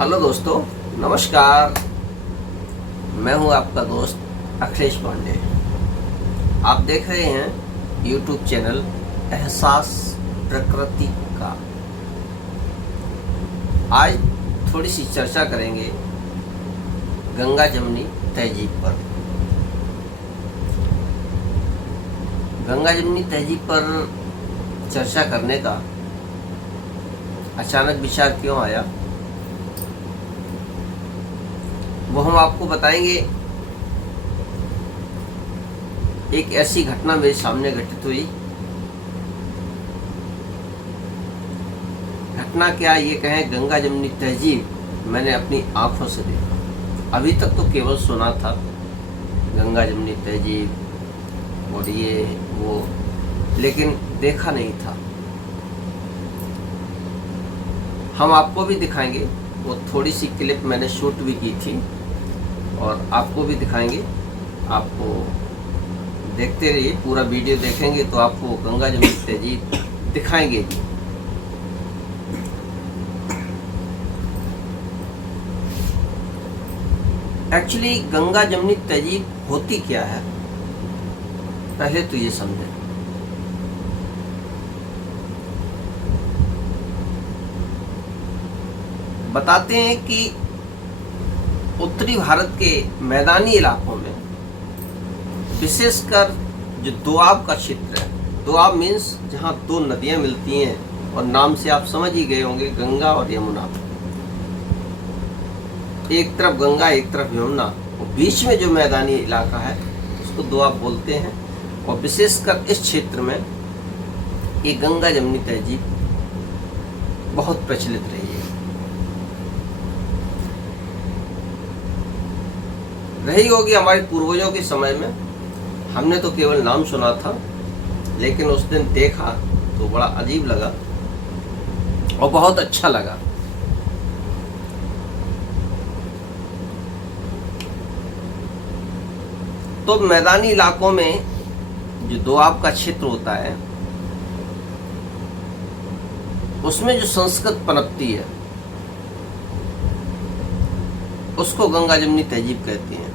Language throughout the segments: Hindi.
हेलो दोस्तों, नमस्कार। मैं हूं आपका दोस्त अखिलेश पांडे। आप देख रहे हैं यूट्यूब चैनल एहसास प्रकृति का। आज थोड़ी सी चर्चा करेंगे गंगा जमुनी तहजीब पर। गंगा जमुनी तहजीब पर चर्चा करने का अचानक विचार क्यों आया, वो हम आपको बताएंगे। एक ऐसी घटना मेरे सामने घटित हुई। घटना क्या, ये कहें गंगा जमुनी तहजीब मैंने अपनी आंखों से देखा। अभी तक तो केवल सुना था गंगा जमुनी तहजीब और ये वो, लेकिन देखा नहीं था। हम आपको भी दिखाएंगे। वो थोड़ी सी क्लिप मैंने शूट भी की थी और आपको भी दिखाएंगे। आपको देखते रहिए, पूरा वीडियो देखेंगे तो आपको गंगा जमुनी तहजीब दिखाएंगे भी। एक्चुअली गंगा जमुनी तहजीब होती क्या है, पहले तो ये समझें। बताते हैं कि उत्तरी भारत के मैदानी इलाकों में, विशेषकर जो दोआब का क्षेत्र है, दोआब मीन्स जहाँ दो नदियाँ मिलती हैं, और नाम से आप समझ ही गए होंगे, गंगा और यमुना। एक तरफ गंगा, एक तरफ यमुना, और बीच में जो मैदानी इलाका है उसको दोआब बोलते हैं। और विशेषकर इस क्षेत्र में ये गंगा जमुनी तहजीब बहुत प्रचलित रही है। रही होगी हमारे पूर्वजों के समय में। हमने तो केवल नाम सुना था, लेकिन उस दिन देखा तो बड़ा अजीब लगा और बहुत अच्छा लगा। तो मैदानी इलाकों में जो दोआब का क्षेत्र होता है, उसमें जो संस्कृत पनपती है उसको गंगा जमुनी तहजीब कहते हैं।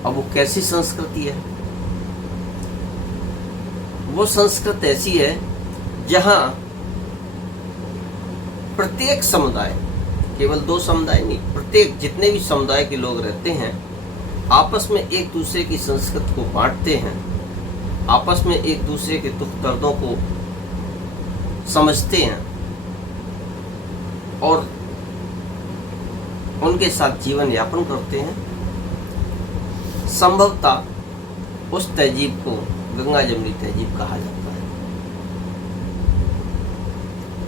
अब वो कैसी संस्कृति है? वो संस्कृति ऐसी है जहां प्रत्येक समुदाय, केवल दो समुदाय नहीं, प्रत्येक जितने भी समुदाय के लोग रहते हैं, आपस में एक दूसरे की संस्कृति को बांटते हैं, आपस में एक दूसरे के दुख दर्दों को समझते हैं और उनके साथ जीवन यापन करते हैं। संभवतः उस तहजीब को गंगा जमुनी तहजीब कहा जाता है।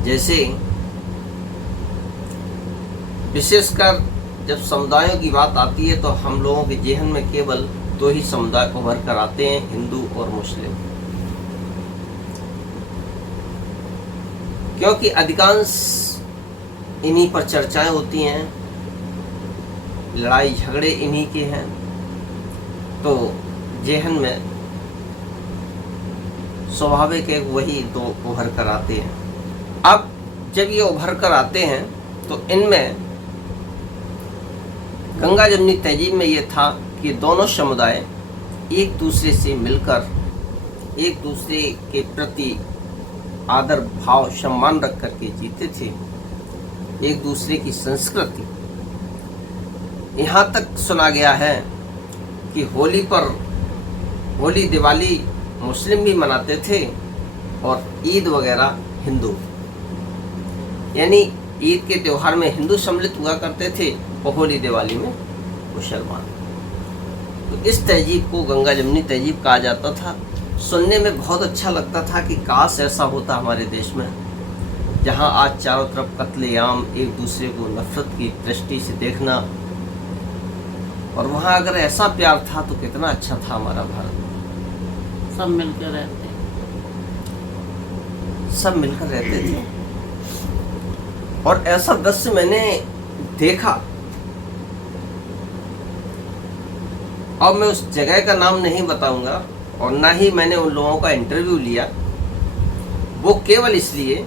जैसे विशेषकर जब समुदायों की बात आती है तो हम लोगों के जेहन में केवल दो ही समुदाय उभर कर आते हैं, हिंदू और मुस्लिम। क्योंकि अधिकांश इन्हीं पर चर्चाएं होती हैं, लड़ाई झगड़े इन्हीं के हैं, तो जेहन में स्वाभाविक है वही दो उभर कर आते हैं। अब जब ये उभर कर आते हैं तो इनमें गंगा जमुनी तहजीब में ये था कि दोनों समुदाय एक दूसरे से मिलकर, एक दूसरे के प्रति आदर भाव सम्मान रख करके जीते थे। एक दूसरे की संस्कृति, यहाँ तक सुना गया है कि होली दिवाली मुस्लिम भी मनाते थे और ईद वगैरह हिंदू, यानी ईद के त्यौहार में हिंदू सम्मिलित हुआ करते थे और होली दिवाली में मुसलमान। तो इस तहजीब को गंगा जमुनी तहजीब कहा जाता था। सुनने में बहुत अच्छा लगता था कि काश ऐसा होता हमारे देश में, जहाँ आज चारों तरफ कत्लेआम, एक दूसरे को नफरत की दृष्टि से देखना, और वहाँ अगर ऐसा प्यार था तो कितना अच्छा था हमारा भारत। सब मिलकर रहते थे। और ऐसा दृश्य मैंने देखा। अब मैं उस जगह का नाम नहीं बताऊंगा और ना ही मैंने उन लोगों का इंटरव्यू लिया। वो केवल इसलिए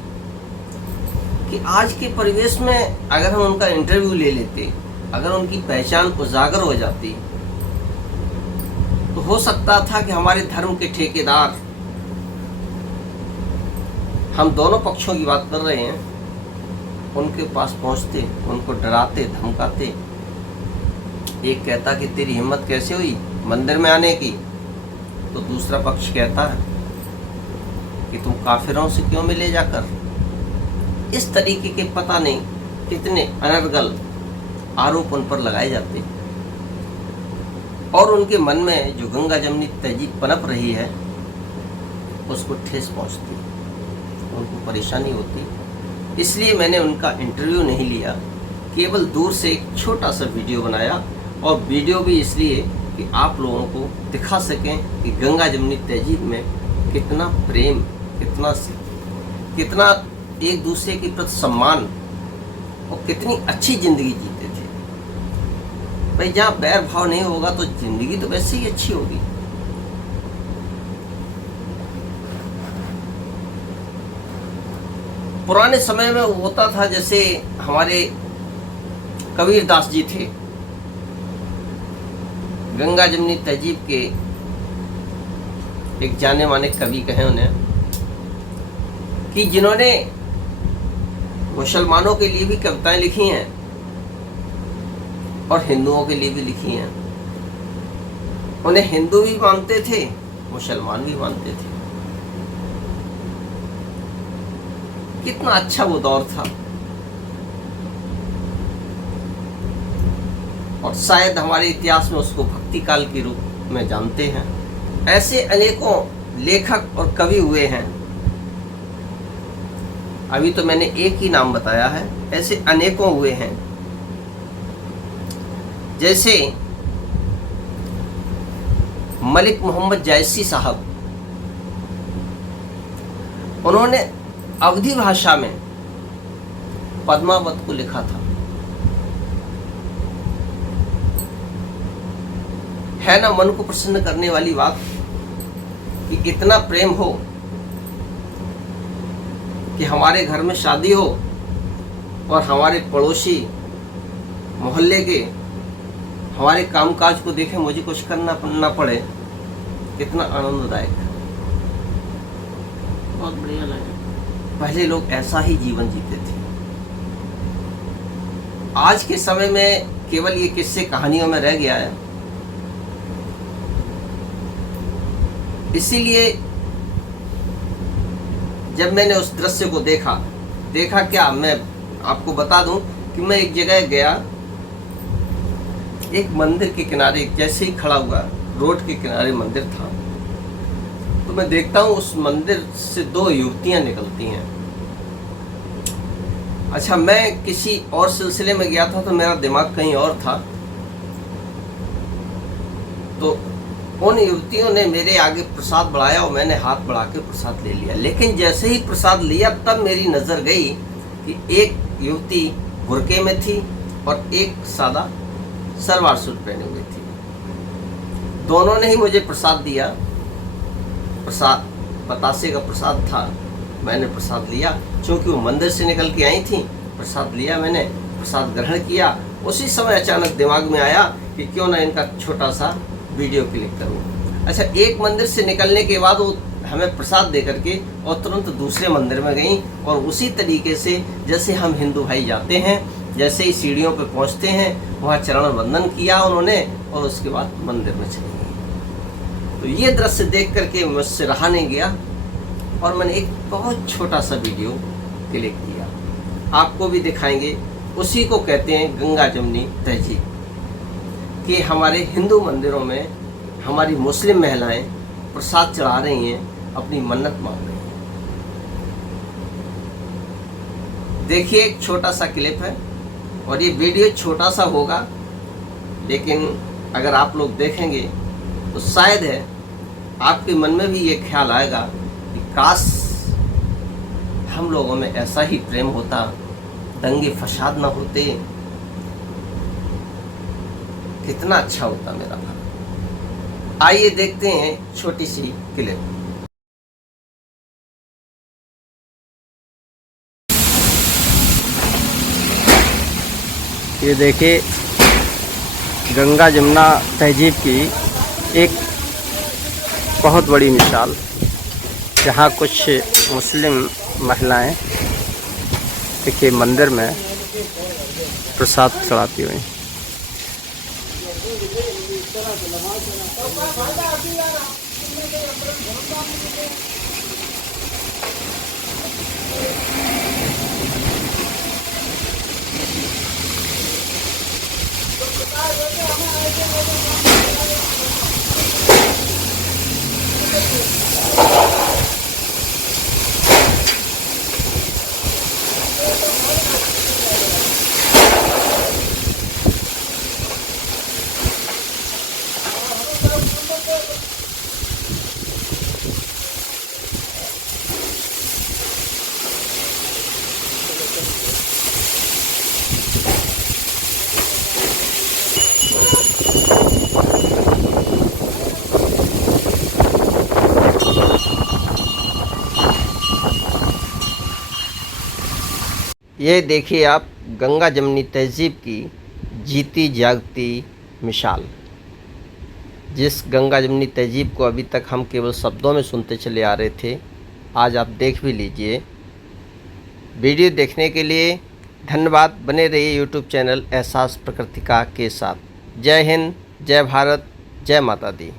कि आज के परिवेश में अगर हम उनका इंटरव्यू ले लेते, अगर उनकी पहचान उजागर हो जाती, तो हो सकता था कि हमारे धर्म के ठेकेदार, हम दोनों पक्षों की बात कर रहे हैं, उनके पास पहुंचते, उनको डराते धमकाते। एक कहता कि तेरी हिम्मत कैसे हुई मंदिर में आने की, तो दूसरा पक्ष कहता है कि तुम काफिरों से क्यों मिले जाकर। इस तरीके के पता नहीं कितने अनर्गल आरोप उन पर लगाए जाते, और उनके मन में जो गंगा जमनी तहजीब पनप रही है उसको ठेस पहुंचती, उनको परेशानी होती। इसलिए मैंने उनका इंटरव्यू नहीं लिया, केवल दूर से एक छोटा सा वीडियो बनाया, और वीडियो भी इसलिए कि आप लोगों को दिखा सकें कि गंगा जमनी तहजीब में कितना प्रेम, कितना एक दूसरे के प्रति सम्मान और कितनी अच्छी जिंदगी जीते थे। भाई जहाँ बैर भाव नहीं होगा तो जिंदगी तो वैसे ही अच्छी होगी। पुराने समय में होता था, जैसे हमारे कबीर दास जी थे, गंगा जमनी तहजीब के एक जाने माने कवि कहे उन्हें, कि जिन्होंने मुसलमानों के लिए भी कविताएं लिखी हैं और हिंदुओं के लिए भी लिखी हैं। उन्हें हिंदू भी मानते थे, मुसलमान भी मानते थे। कितना अच्छा वो दौर था, और शायद हमारे इतिहास में उसको भक्ति काल के रूप में जानते हैं। ऐसे अनेकों लेखक और कवि हुए हैं, अभी तो मैंने एक ही नाम बताया है, ऐसे अनेकों हुए हैं। जैसे मलिक मोहम्मद जायसी साहब, उन्होंने अवधी भाषा में पद्मावत को लिखा था। है ना मन को प्रसन्न करने वाली बात कि कितना प्रेम हो, कि हमारे घर में शादी हो और हमारे पड़ोसी मोहल्ले के हमारे कामकाज को देखें, मुझे कुछ करना ना पड़े। कितना आनंददायक, बहुत बढ़िया लगा। पहले लोग ऐसा ही जीवन जीते थे। आज के समय में केवल ये किस्से कहानियों में रह गया है। इसीलिए जब मैंने उस दृश्य को देखा क्या, मैं आपको बता दूं कि मैं एक जगह गया, एक मंदिर के किनारे जैसे ही खड़ा हुआ, रोड के किनारे मंदिर था, तो मैं देखता हूँ उस मंदिर से दो युवतियां निकलती हैं। अच्छा, मैं किसी और सिलसिले में गया था तो मेरा दिमाग कहीं और था, तो उन युवतियों ने मेरे आगे प्रसाद बढ़ाया और मैंने हाथ बढ़ा के प्रसाद ले लिया। लेकिन जैसे ही प्रसाद लिया तब मेरी नज़र गई कि एक युवती बुर्के में थी और एक सादा सलवार सूट पहने हुए थी। दोनों ने ही मुझे प्रसाद दिया। प्रसाद बतासे का प्रसाद था, मैंने प्रसाद लिया। चूँकि वो मंदिर से निकल के आई थी, प्रसाद लिया, मैंने प्रसाद ग्रहण किया। उसी समय अचानक दिमाग में आया कि क्यों ना इनका छोटा सा वीडियो क्लिक करूँ। अच्छा, एक मंदिर से निकलने के बाद वो हमें प्रसाद दे करके और तुरंत दूसरे मंदिर में गई, और उसी तरीके से जैसे हम हिंदू भाई जाते हैं, जैसे ही सीढ़ियों पर पहुंचते हैं वहाँ चरण वंदन किया उन्होंने, और उसके बाद मंदिर में चली गई। तो ये दृश्य देख करके मुझसे रहा नहीं गया, और मैंने एक बहुत छोटा सा वीडियो क्लिक किया। आपको भी दिखाएंगे। उसी को कहते हैं गंगा जमनी तहजीब, कि हमारे हिंदू मंदिरों में हमारी मुस्लिम महिलाएं प्रसाद चढ़ा रही हैं, अपनी मन्नत मांग रही हैं। देखिए, एक छोटा सा क्लिप है, और ये वीडियो छोटा सा होगा, लेकिन अगर आप लोग देखेंगे तो शायद है आपके मन में भी ये ख्याल आएगा कि काश हम लोगों में ऐसा ही प्रेम होता, दंगे फसाद ना होते, कितना अच्छा होता मेरा भारत। आइए देखते हैं छोटी सी क्लिप। ये देखिए गंगा जमुना तहजीब की एक बहुत बड़ी मिसाल, जहाँ कुछ मुस्लिम महिलाएं देखिए मंदिर में प्रसाद चढ़ाती हुई। ये देखिए आप गंगा जमुनी तहजीब की जीती जागती मिसाल। जिस गंगा जमुनी तहजीब को अभी तक हम केवल शब्दों में सुनते चले आ रहे थे, आज आप देख भी लीजिए। वीडियो देखने के लिए धन्यवाद। बने रहिए यूट्यूब चैनल एहसास प्रकृति का के साथ। जय हिंद, जय भारत, जय माता दी।